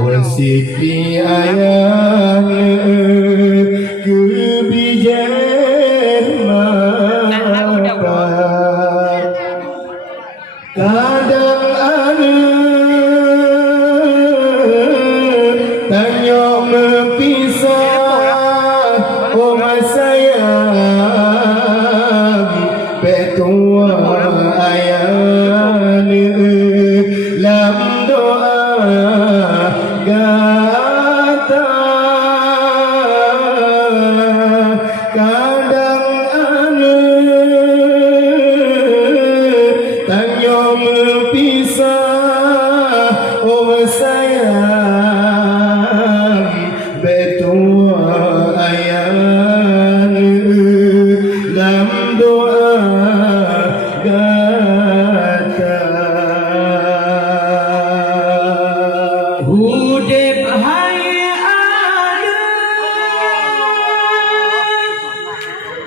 Wasipi ayah kebijakan mata kadang ada tanya mempisah sayang petua ayah lam doa kata kadang ada tanya mempisah sayang betua ayah lam doa kata hudip hai ada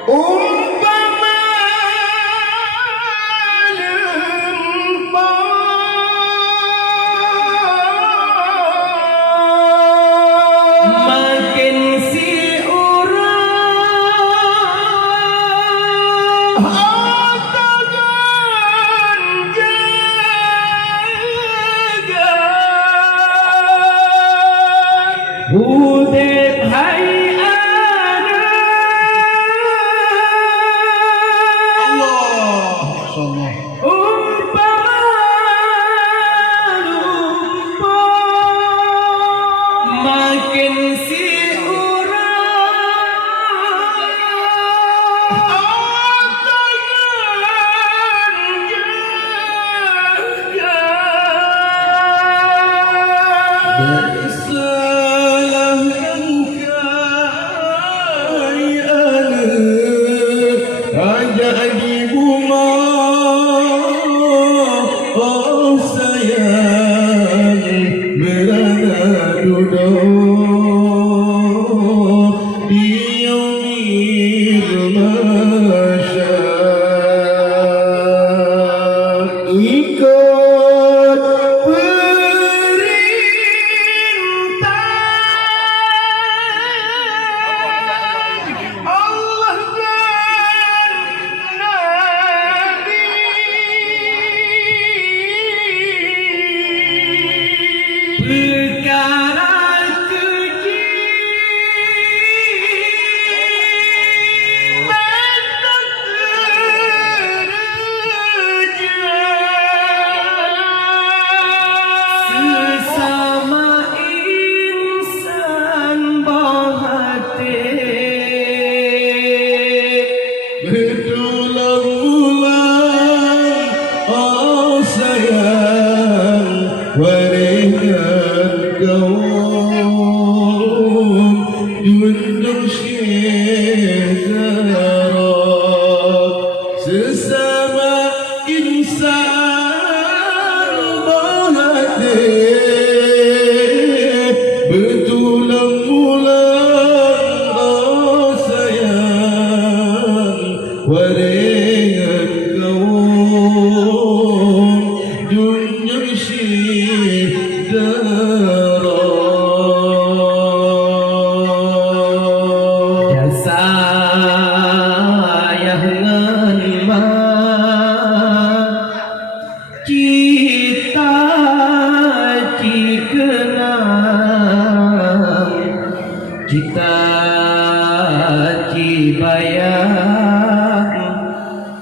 umpama lempang makin si urang otakan jaga hudip hai ada Allah masyaallah umpama lumpang makin si urang otakan jaga bersalah engkai raja di bunga oh sayang merana duduk di yaumil mahsyar ikut Allah dan Nabi perkara keji bentuk kerja sesama insan bahati berulang-ulang oh sayang waringan kaum junjung syekh sesama insan bahati berulang-ulang oh sayang waringan kaum junjung syekh jasa yang ngenma kita cikenang kita cibayang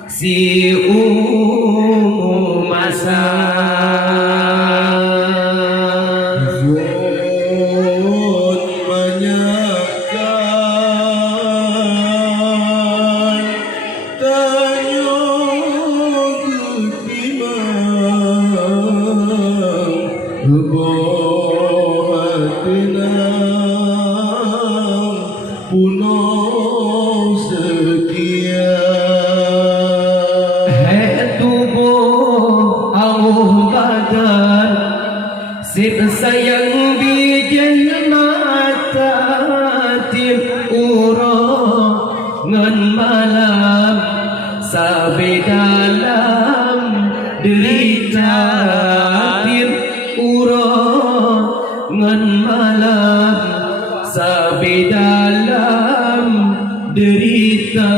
si masa puno setia tubuh au badan sip sayang bijen mata tim urang ngan malam sabe dalam derita tim urang ngan malam sabi dalam derita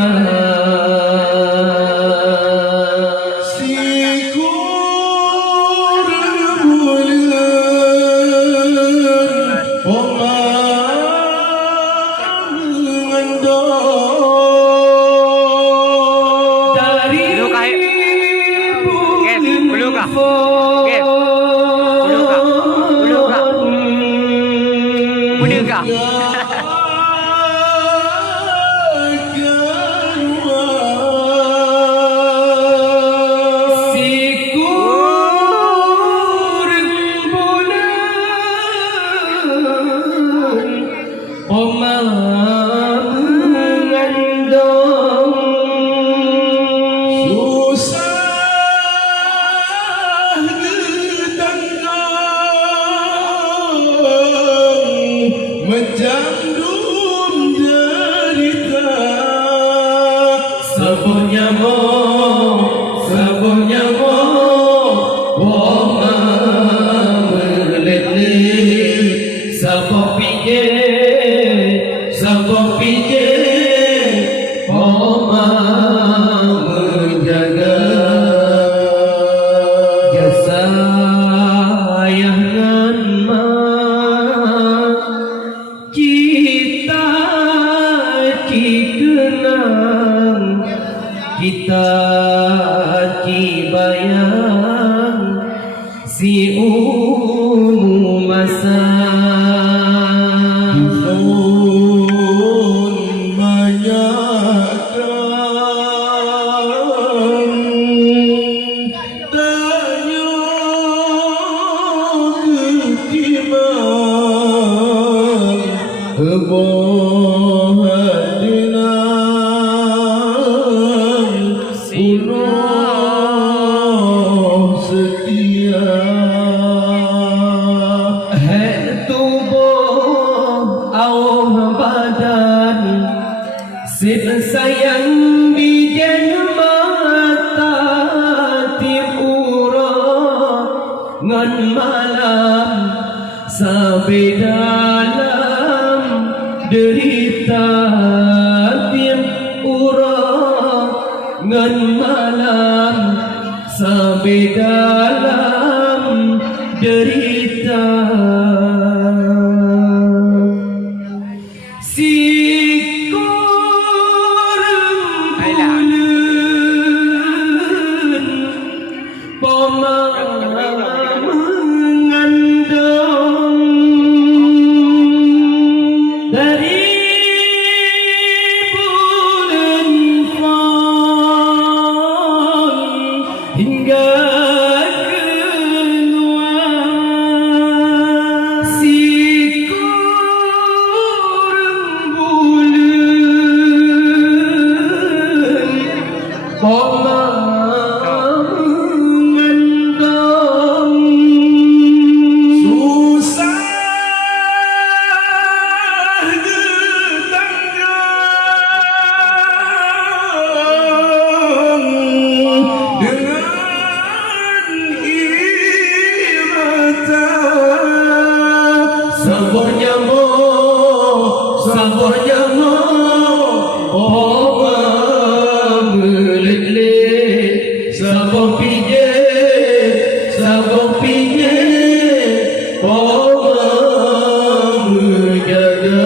menjandung derita sabunya mo wong melet sabok pije oma menjaga jasa yangan kita cibayang si masa Difun manyakan tanya ketimbang setia hai tubuh au badan sip sayang bijen mata tipura ngan malam sabi dalam derita tipura ngan malam sabi dalam derita si korang bulan pemang mengandung dari hingga keluar si korang bulan pemang mengandung susah sabarnya mo oma melet sabok pije oma menjaga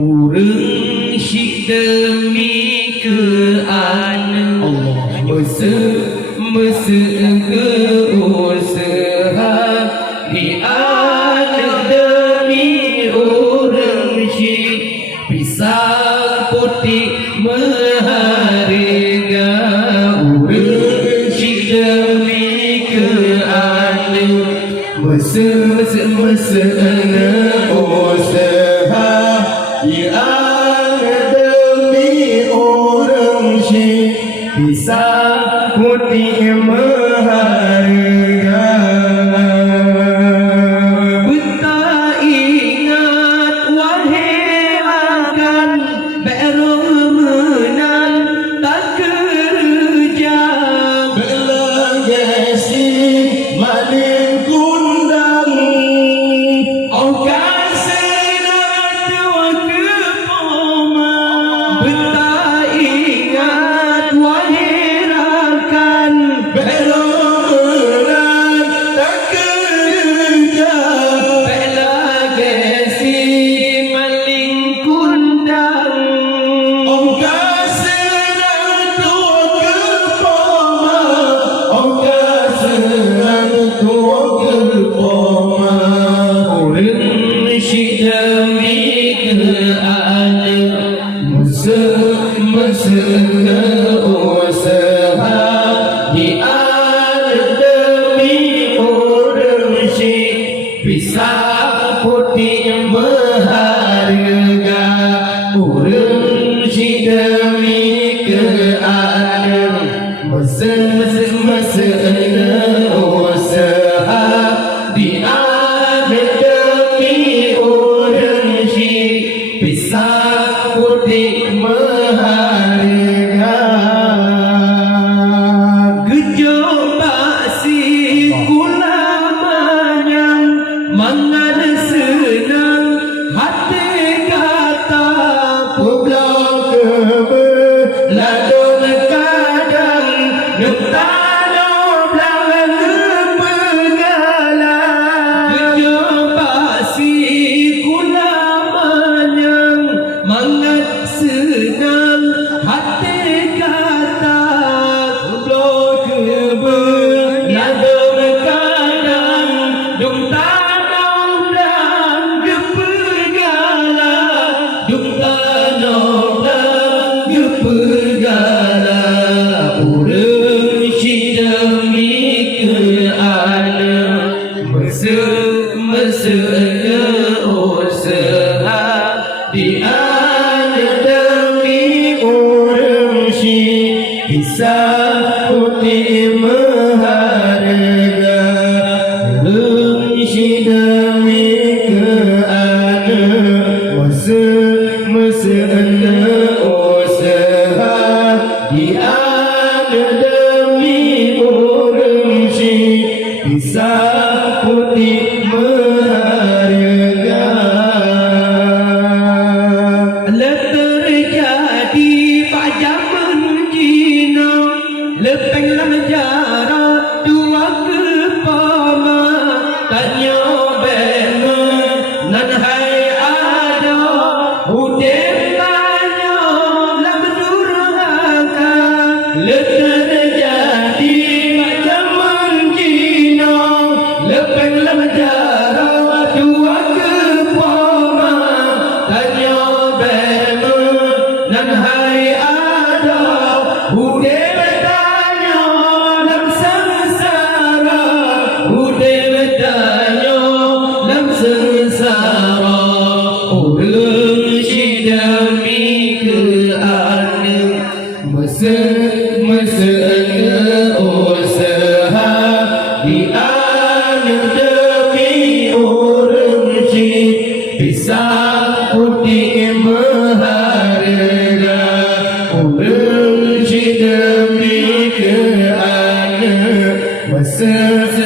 urang syik demi kean Allah meseukeun usaha di demi orang syik pisang putih mengharga orang syik demi keadaan meseukeun usaha yang demi orang syik pisang putih mengharga tak nước ta đâu là nước bergala kejebasi kula manyang mangat senang hati kata bloh kebe nada kadang dung tanam dan gepergala dung tanam dan gepergala urang sidemi ke ana mesra usaha di ana demi urang si bisa putih maharga urang sidemi ke ana mesra usaha di ana demi urang si bisa putih maharga. Terjadi pada zaman Cina lepeng dalam jarak dua kepama tanya bema nan hai ada udem tanya lam durhaka terjadi pada zaman Cina lepeng dalam jarak dua kepama tanya bema nan hai ada ude bertanya dalam sengsara ude bertanya dalam sengsara urang sidami ke ana mesra usaha di ana demi urang si bisa putih maharga urang sidami ke ana mesra